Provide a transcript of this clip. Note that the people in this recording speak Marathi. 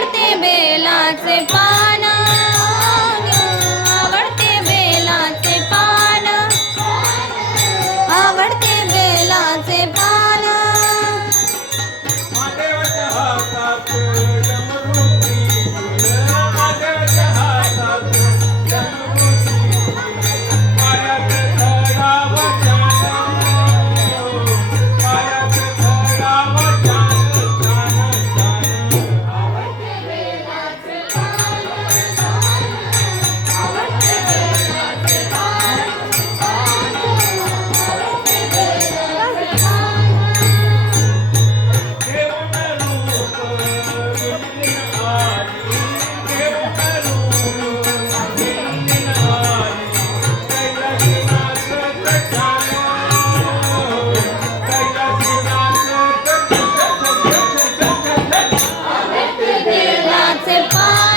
आवडते बेलाचे पान, आवडते बेलाचे पान, आवडते बेलाचे पान. महादेवाच्या हातात डमरूची फुल, महादेवाच्या हातात डमरूची फुल, पायात धरावं चांद, पायात धरावं चांद, चांद, चांद. आवडते बेलाचे पान, आवडते बेलाचे पान, आवडते बेलाचे पान. घेऊन रूप गुंजन आली, घेऊन रूप गुंजन आली, कैलासी नाचत छान, कैलासी नाचत छान. आवडते बेलाचे पान.